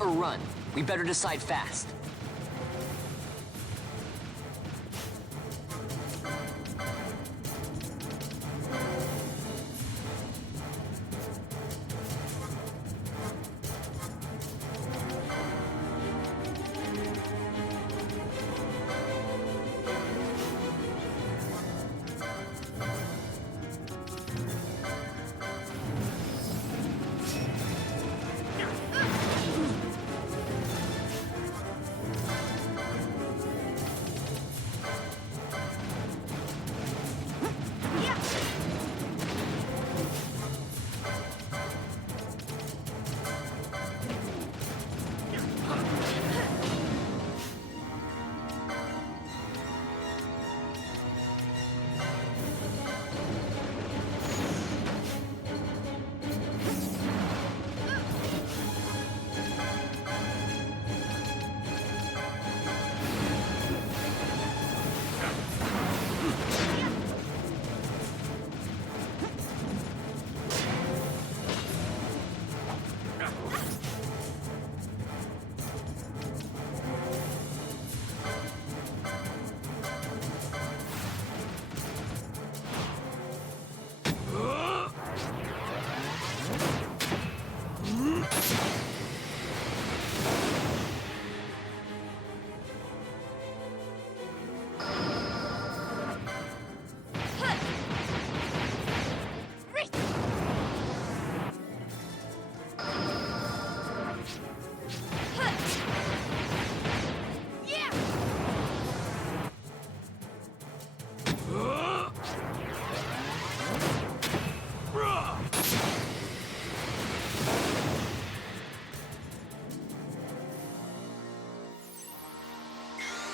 or run? We better decide fast.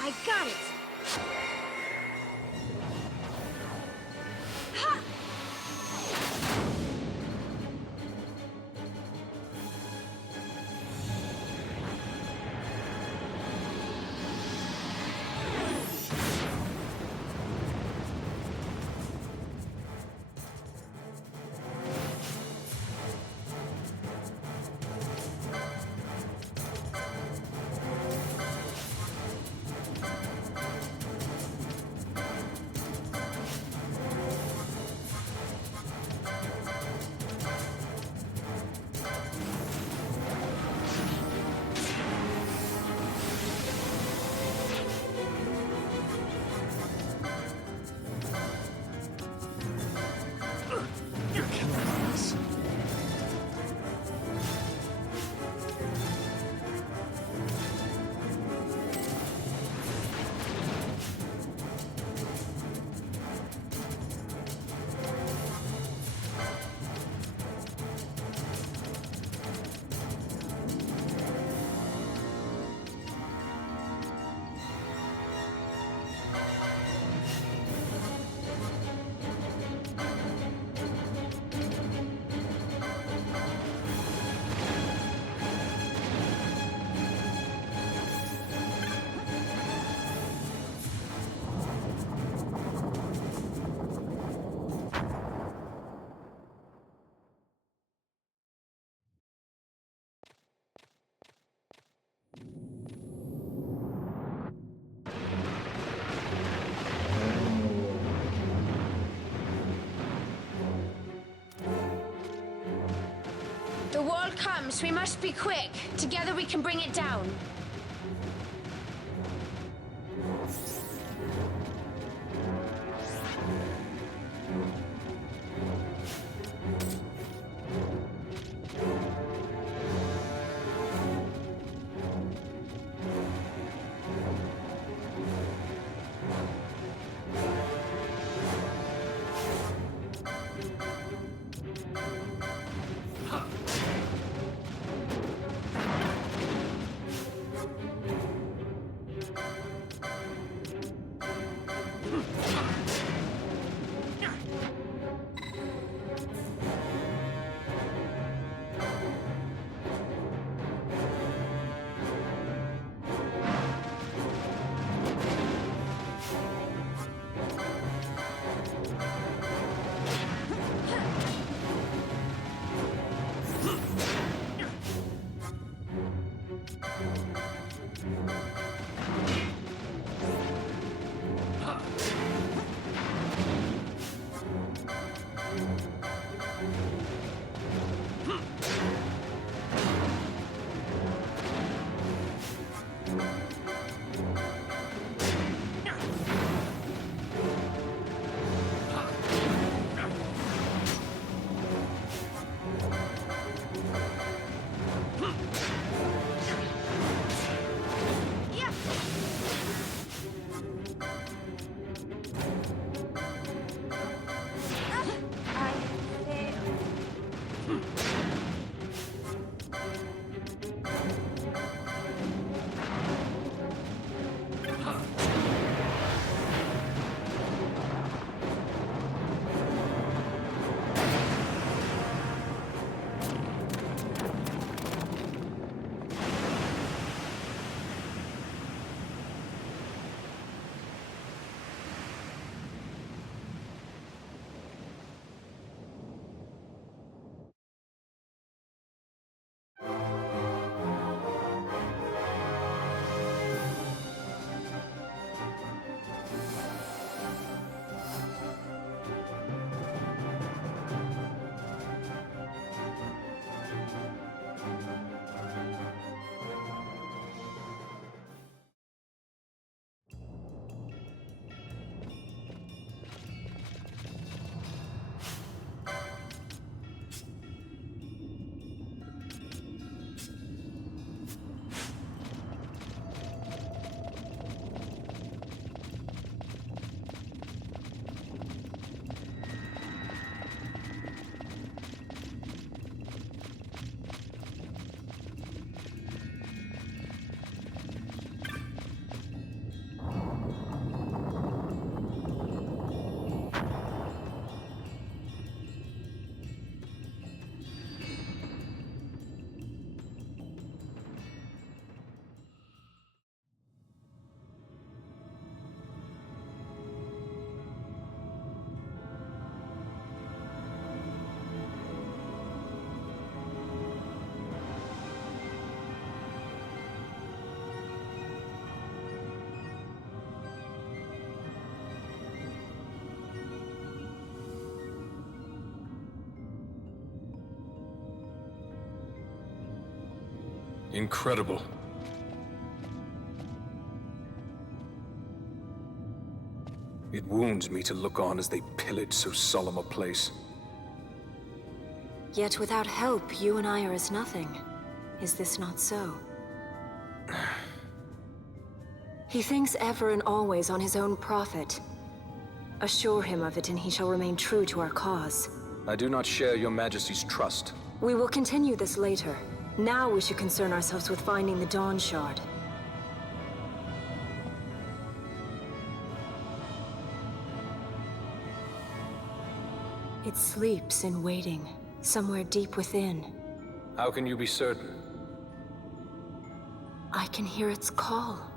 I got it! Ha! The wall comes. We must be quick. Together we can bring it down. Incredible. It wounds me to look on as they pillage so solemn a place. Yet without help, you and I are as nothing. Is this not so? He thinks ever and always on his own profit. Assure him of it and he shall remain true to our cause. I do not share your Majesty's trust. We will continue this later. Now we should concern ourselves with finding the Dawn Shard. It sleeps in waiting, somewhere deep within. How can you be certain? I can hear its call.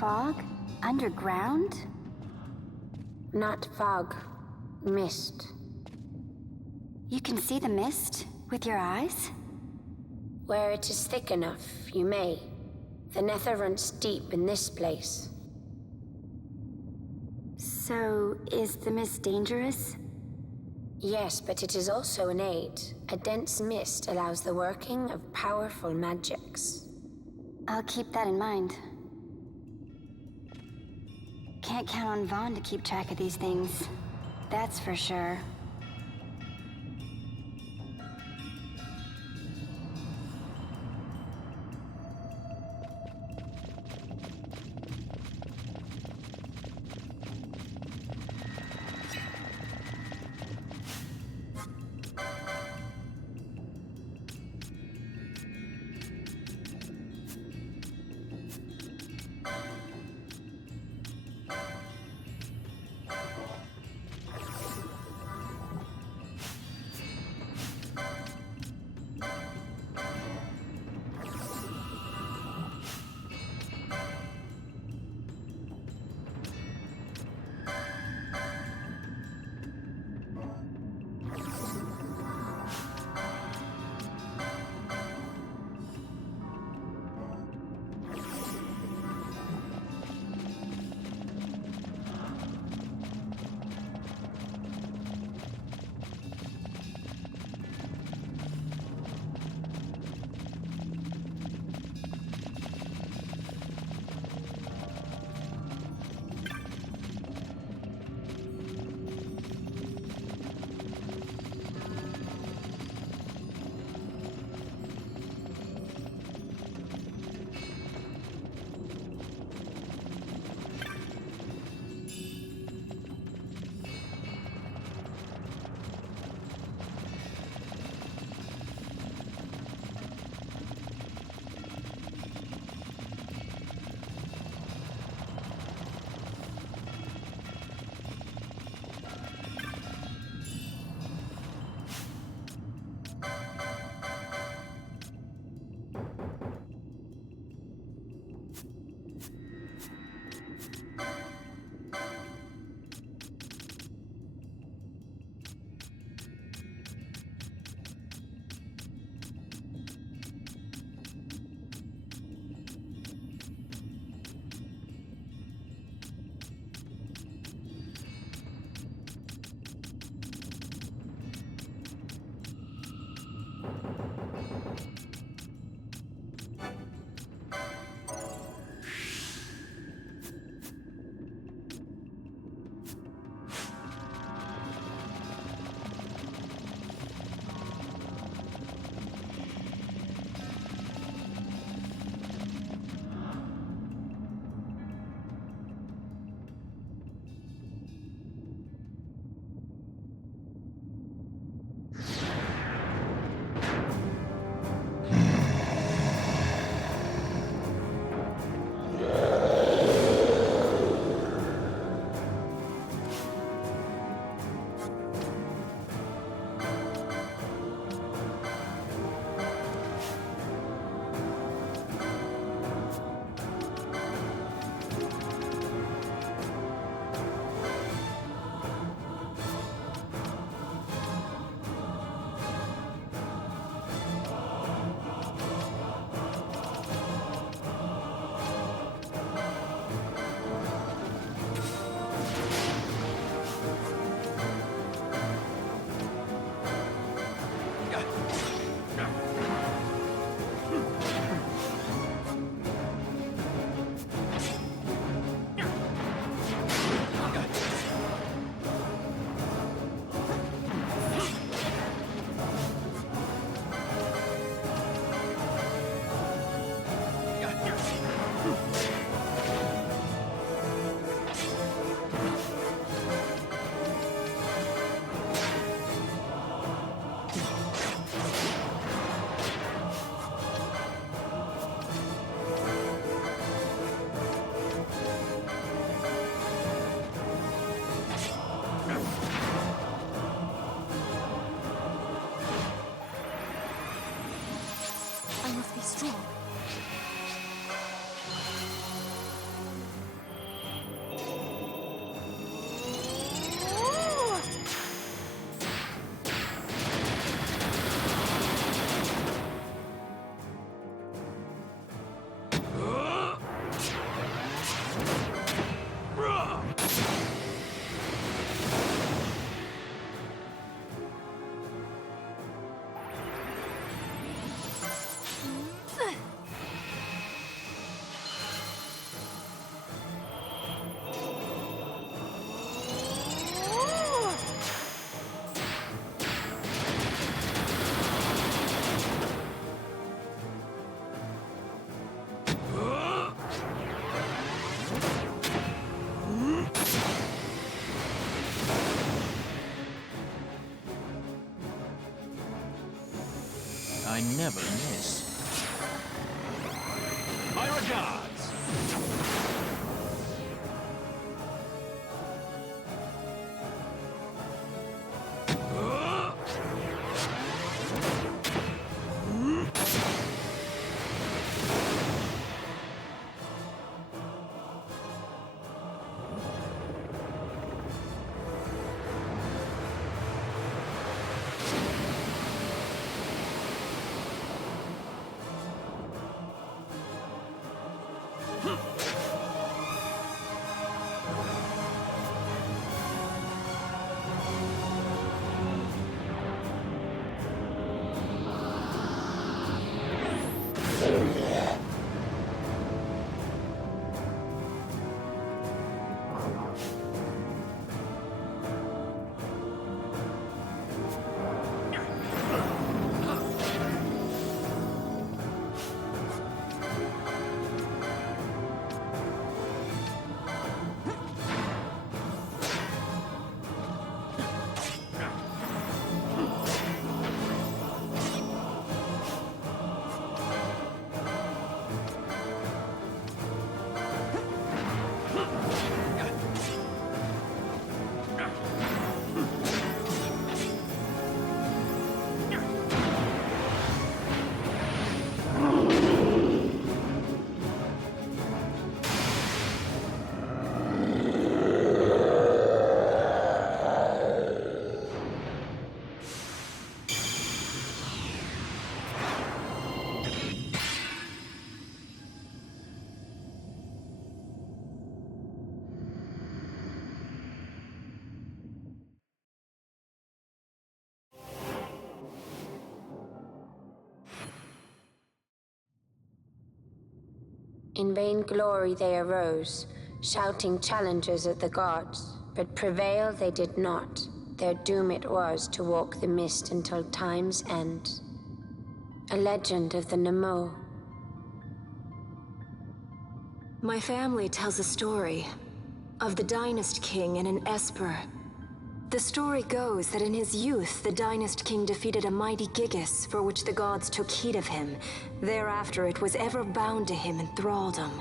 Fog? Underground? Not fog. Mist. You can see the mist with your eyes? Where it is thick enough, you may. The nether runs deep in this place. So, is the mist dangerous? Yes, but it is also an aid. A dense mist allows the working of powerful magics. I'll keep that in mind. Can't count on Vaughn to keep track of these things. That's for sure. never miss. My regards! In vain glory they arose, shouting challenges at the gods, but prevail they did not. Their doom it was to walk the mist until time's end. A legend of the Nemo. My family tells a story of the Dynast King and an Esper. The story goes that in his youth, the Dynast King defeated a mighty Gigas, for which the gods took heed of him. Thereafter, it was ever bound to him in thraldom.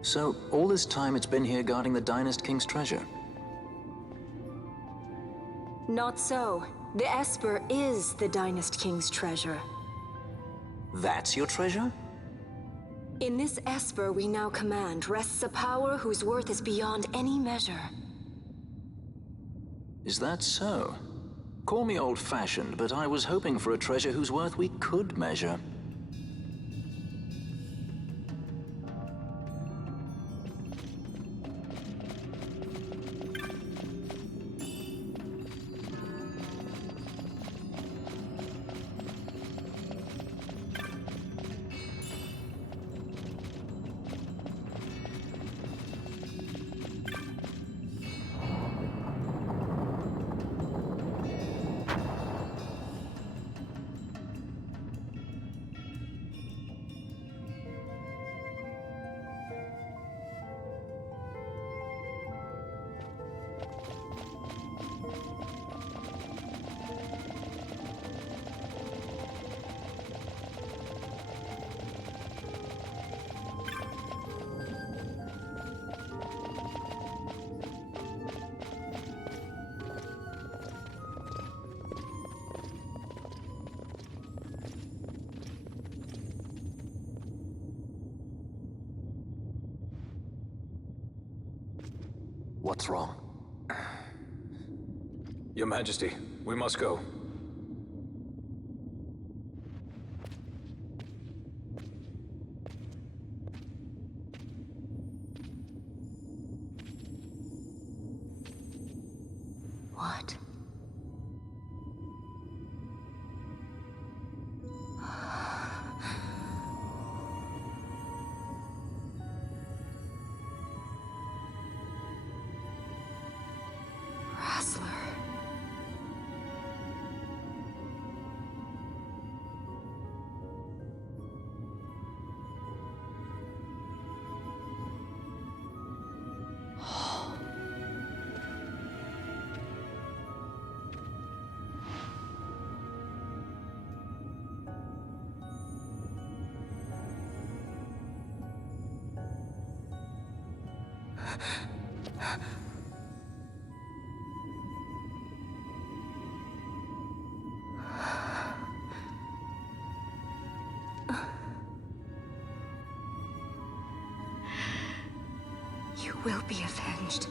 So, all this time it's been here guarding the Dynast King's treasure? Not so. The Esper is the Dynast King's treasure. That's your treasure? In this Esper we now command rests a power whose worth is beyond any measure. Is that so? Call me old-fashioned, but I was hoping for a treasure whose worth we could measure. What's wrong? Your Majesty, we must go. What? You will be avenged.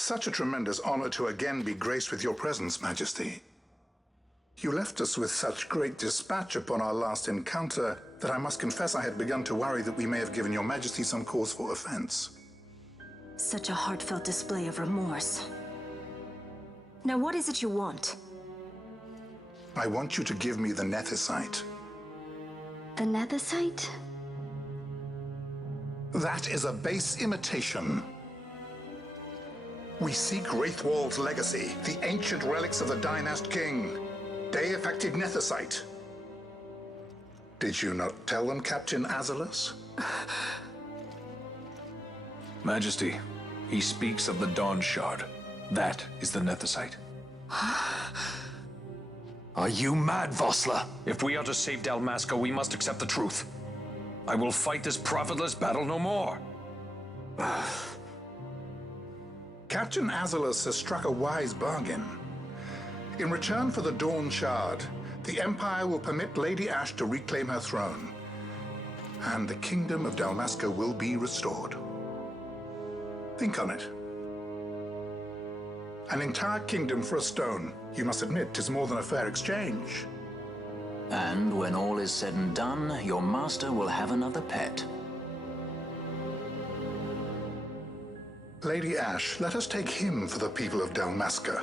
Such a tremendous honor to again be graced with your presence, Majesty. You left us with such great dispatch upon our last encounter that I must confess I had begun to worry that we may have given your Majesty some cause for offense. Such a heartfelt display of remorse. Now what is it you want? I want you to give me the Nethicite. The Nethicite? That is a base imitation. We seek Raithwall's legacy, the ancient relics of the Dynast King. Day-affected Nethicite. Did you not tell them, Captain Azelus? Majesty, he speaks of the Dawn Shard. That is the Nethicite. Are you mad, Vossler? If we are to save Dalmasca, we must accept the truth. I will fight this profitless battle no more. Captain Azelus has struck a wise bargain. In return for the Dawn Shard, the Empire will permit Lady Ash to reclaim her throne, and the Kingdom of Dalmasca will be restored. Think on it. An entire kingdom for a stone. You must admit, 'tis more than a fair exchange. And when all is said and done, your master will have another pet. Lady Ash, let us take him for the people of Dalmasca.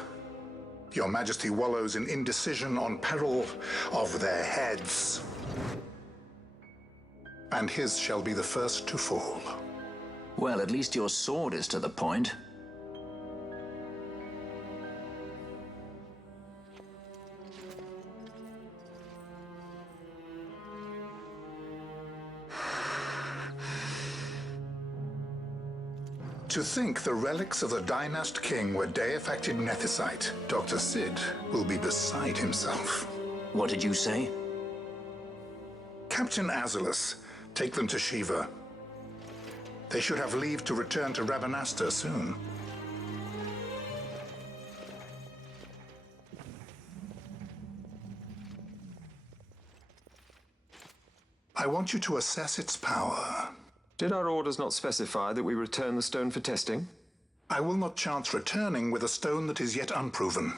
Your Majesty wallows in indecision on peril of their heads. And his shall be the first to fall. Well, at least your sword is to the point. To think the relics of the Dynast King were day-affected Nethicite, Dr. Sid will be beside himself. What did you say? Captain Azelus, take them to Shiva. They should have leave to return to Rabanasta soon. I want you to assess its power. Did our orders not specify that we return the stone for testing? I will not chance returning with a stone that is yet unproven.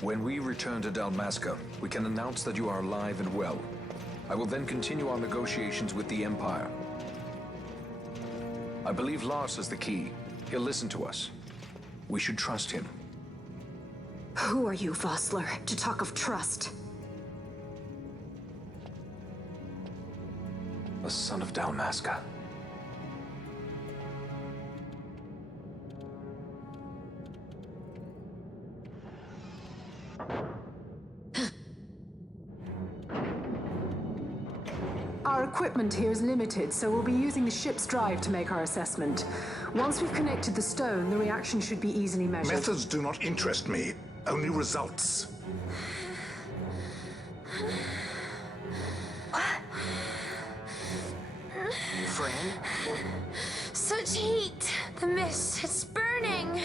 When we return to Dalmasca, we can announce that you are alive and well. I will then continue our negotiations with the Empire. I believe Lars has the key. He'll listen to us. We should trust him. Who are you, Vossler, to talk of trust? A son of Dalmasca. Our equipment here is limited, so we'll be using the ship's drive to make our assessment. Once we've connected the stone, the reaction should be easily measured. Methods do not interest me, only results. Friend? Such heat! The mist, it's burning!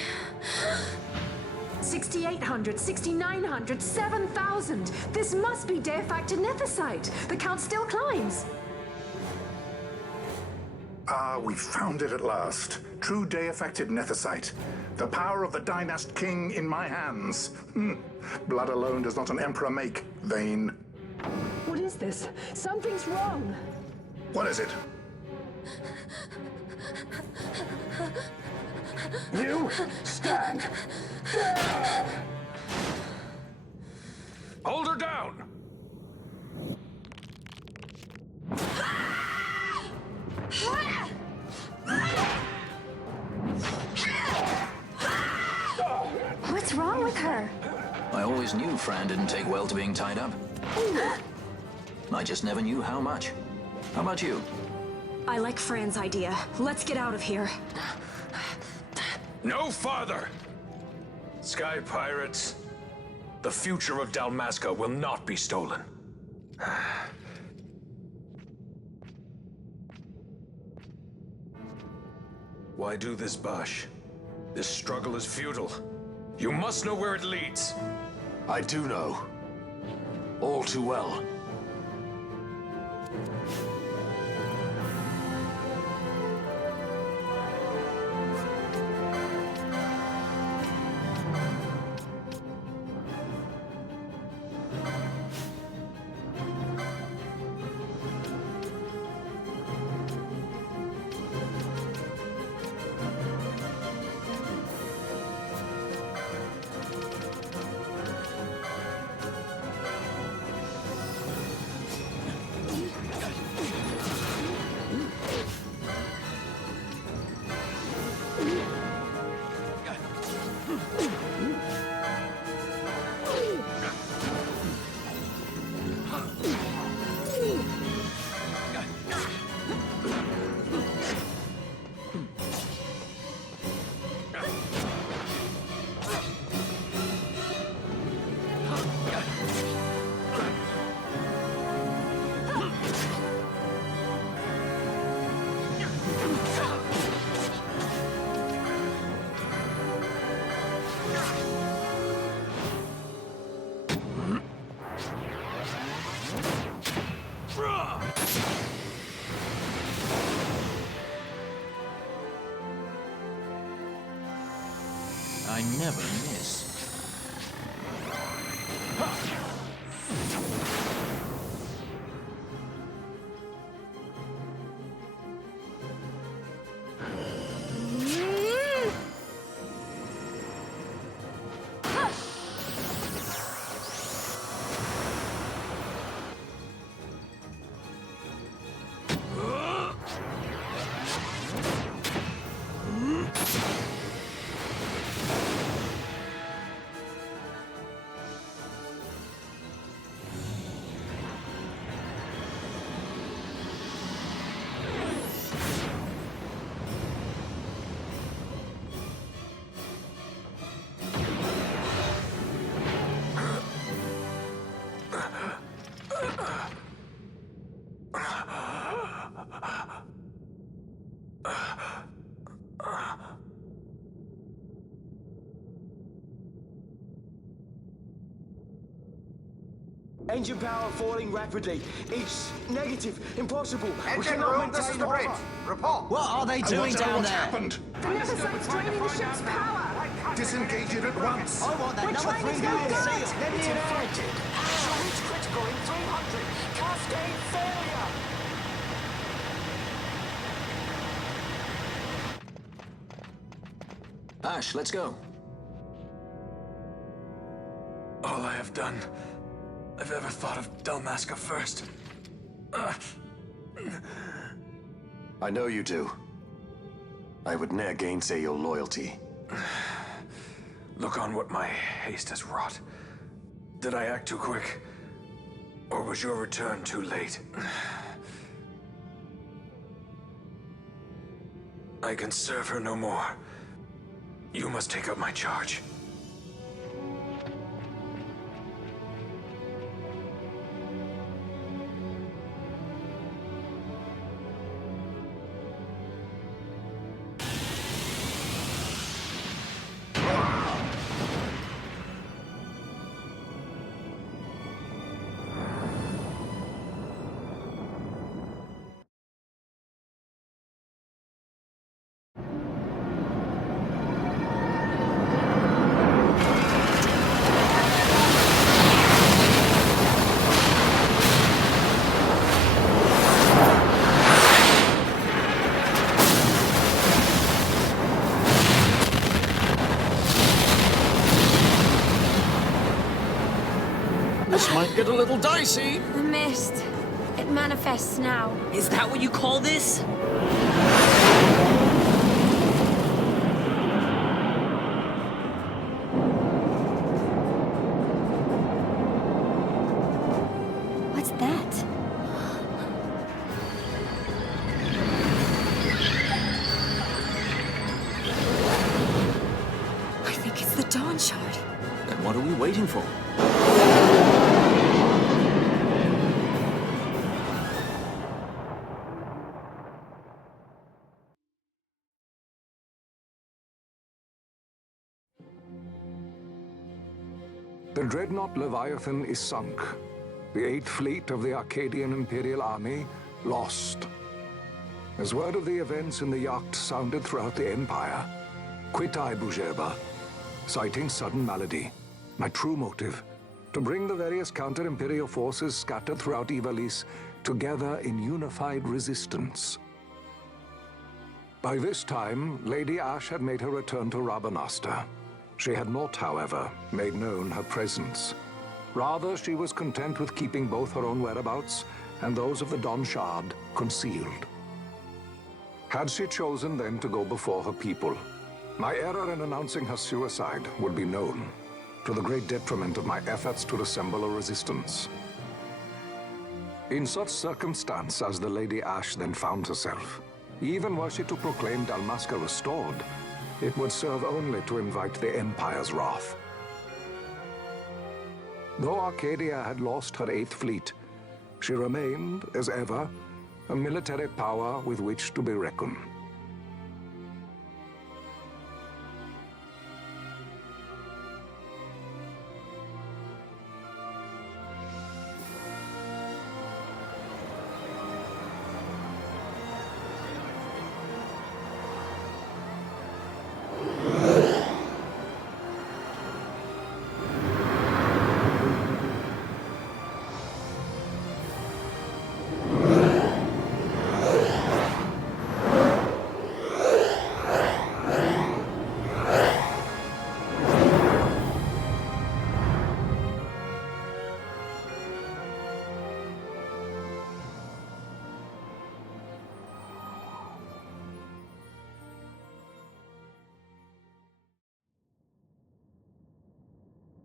6,800, 6,900, 7,000! This must be de-factor nethicite! The count still climbs! Ah, we found it at last. True day-affected nethicite. The power of the Dynast King in my hands. Blood alone does not an emperor make, Vayne. What is this? Something's wrong! What is it? You stand. Hold her down! What's wrong with her? I always knew Fran didn't take well to being tied up. I just never knew how much. How about you? I like Fran's idea. Let's get out of here. No farther! Sky Pirates, the future of Dalmasca will not be stolen. Why do this, Bash? This struggle is futile. You must know where it leads. I do know. All too well. I never miss. Engine power falling rapidly. It's negative. Impossible. Engine room, this is the bridge. Report. What are they doing down What's there? happened? The Nemesis draining the ship's power! Disengage it at once. I want that We're number trying to 3 get unit it. seal. Let me It's in. infected. Reach critical in 300. Cascade failure. Ash, let's go. All I have done, I've ever thought of Dalmasca first. I know you do. I would ne'er gainsay your loyalty. Look on what my haste has wrought. Did I act too quick? Or was your return too late? I can serve her no more. You must take up my charge. This might get a little dicey. The mist. It manifests now. Is that what you call this? What's that? I think it's the Dawn Shard. Then what are we waiting for? The dreadnought Leviathan is sunk. The 8th Fleet of the Arcadian Imperial Army lost. As word of the events in the yacht sounded throughout the Empire, quit I Bujeba, citing sudden malady. My true motive, to bring the various counter-imperial forces scattered throughout Ivalice together in unified resistance. By this time, Lady Ash had made her return to Rabanasta. She had not, however, made known her presence. Rather, she was content with keeping both her own whereabouts and those of the Dawn Shard concealed. Had she chosen then to go before her people, my error in announcing her suicide would be known, to the great detriment of my efforts to assemble a resistance. In such circumstance as the Lady Ash then found herself, even were she to proclaim Dalmasca restored, it would serve only to invite the Empire's wrath. Though Arcadia had lost her 8th Fleet, she remained, as ever, a military power with which to be reckoned.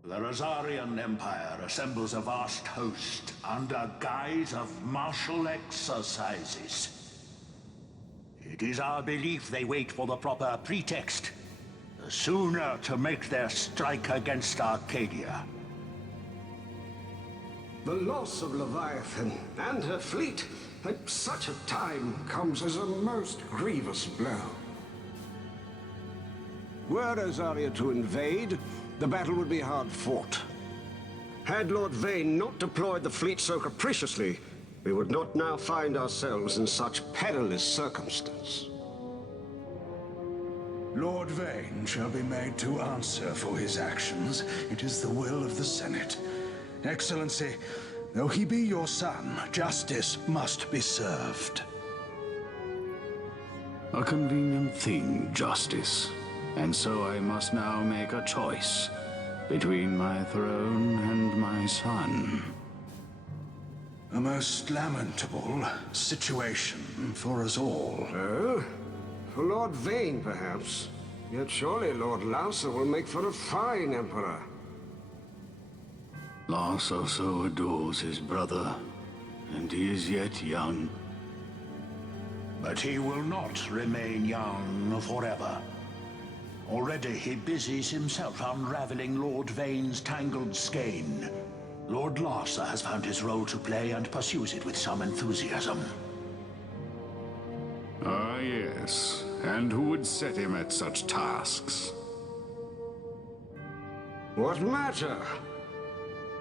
The Rosarian Empire assembles a vast host under guise of martial exercises. It is our belief they wait for the proper pretext, the sooner to make their strike against Arcadia. The loss of Leviathan and her fleet at such a time comes as a most grievous blow. Were Rosaria to invade, the battle would be hard fought. Had Lord Vane not deployed the fleet so capriciously, we would not now find ourselves in such perilous circumstance. Lord Vane shall be made to answer for his actions. It is the will of the Senate. Excellency, though he be your son, justice must be served. A convenient thing, justice. And so I must now make a choice between my throne and my son. A most lamentable situation for us all. Oh? For Lord Vane, perhaps. Yet surely Lord Lauser will make for a fine emperor. Lauser so adores his brother, and he is yet young. But he will not remain young forever. Already he busies himself unraveling Lord Vane's tangled skein. Lord Lauser has found his role to play and pursues it with some enthusiasm. Ah, yes. And who would set him at such tasks? What matter?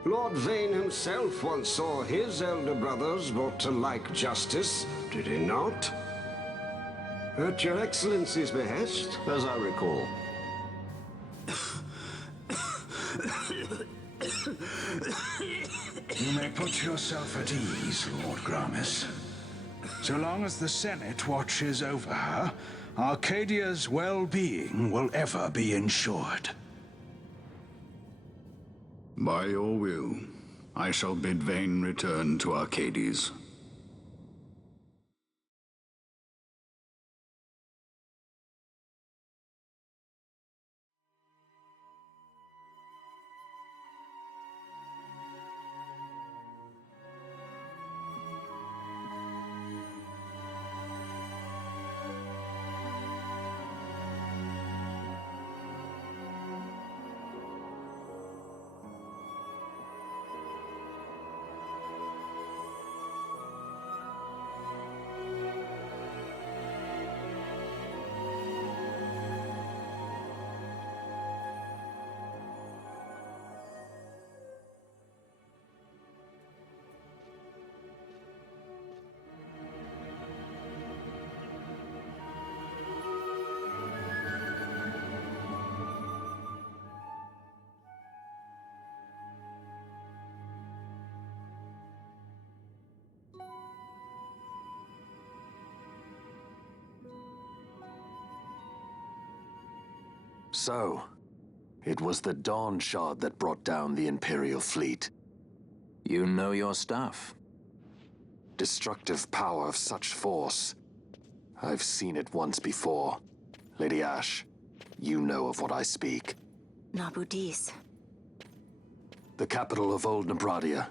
Lord Vane himself once saw his elder brothers brought to like justice, did he not? At your Excellency's behest, as I recall. You may put yourself at ease, Lord Gramis. So long as the Senate watches over her, Arcadia's well-being will ever be ensured. By your will, I shall bid Vane return to Arcades. So, it was the Dawn Shard that brought down the Imperial fleet. You know your stuff. Destructive power of such force. I've seen it once before. Lady Ash, you know of what I speak. Nabudis. The capital of Old Nebradia,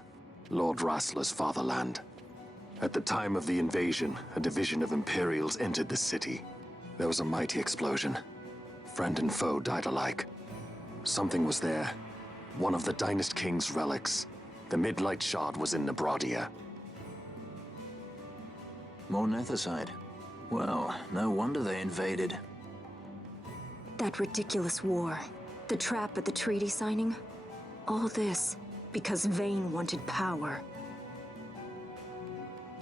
Lord Rassler's fatherland. At the time of the invasion, a division of Imperials entered the city. There was a mighty explosion. Friend and foe died alike. Something was there. One of the Dynast King's relics. The Midlight Shard was in Nebradia. More Nethicite. Well, no wonder they invaded. That ridiculous war. The trap at the treaty signing. All this because Vane wanted power.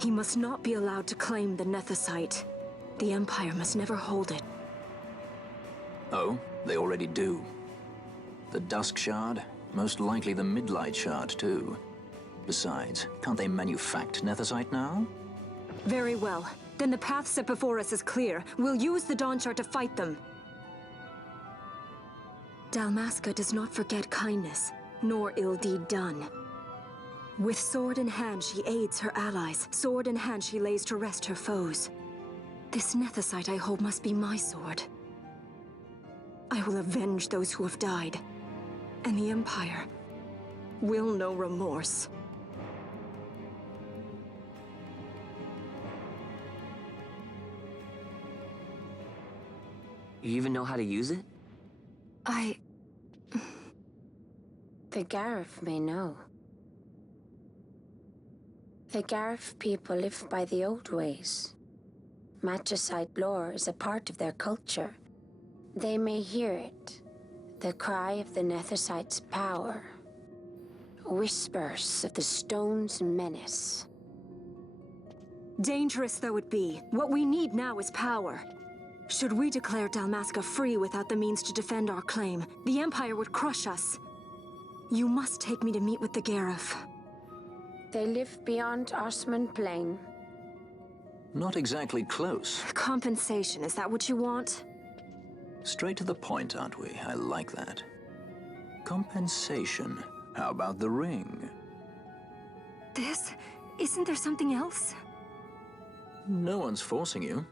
He must not be allowed to claim the Nethicite. The Empire must never hold it. Oh, they already do. The Dusk Shard, most likely the Midlight Shard, too. Besides, can't they manufacture Nethicite now? Very well. Then the path set before us is clear. We'll use the Dawn Shard to fight them. Dalmasca does not forget kindness, nor ill deed done. With sword in hand, she aids her allies. Sword in hand, she lays to rest her foes. This Nethicite I hold must be my sword. I will avenge those who have died, and the Empire will know remorse. You even know how to use it? The Gareth may know. The Garif people live by the old ways. Matricide lore is a part of their culture. They may hear it, the cry of the Nethicite's power. Whispers of the stone's menace. Dangerous though it be, what we need now is power. Should we declare Dalmasca free without the means to defend our claim, the Empire would crush us. You must take me to meet with the Garif. They live beyond Osman Plain. Not exactly close. Compensation, is that what you want? Straight to the point, aren't we? I like that. Compensation. How about the ring? This? Isn't there something else? No one's forcing you.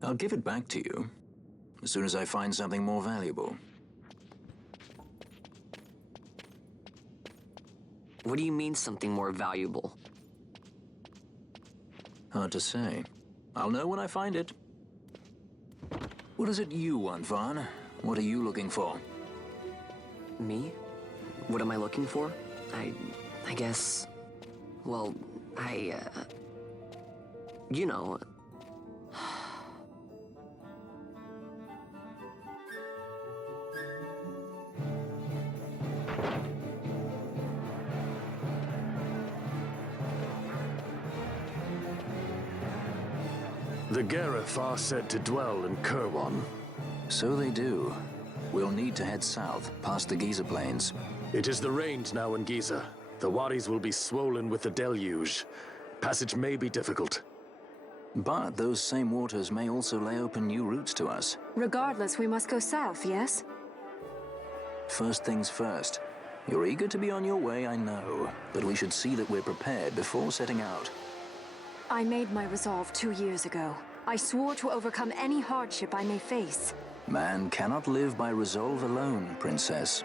I'll give it back to you as soon as I find something more valuable. What do you mean something more valuable? Hard to say. I'll know when I find it. What is it you want, Vaughn? What are you looking for? Me? What am I looking for? I guess... Well, you know... The Garif are said to dwell in Kirwan. So they do. We'll need to head south, past the Giza Plains. It is the rains now in Giza. The wadis will be swollen with the deluge. Passage may be difficult. But those same waters may also lay open new routes to us. Regardless, we must go south, yes? First things first. You're eager to be on your way, I know. But we should see that we're prepared before setting out. I made my resolve 2 years ago. I swore to overcome any hardship I may face. Man cannot live by resolve alone, Princess.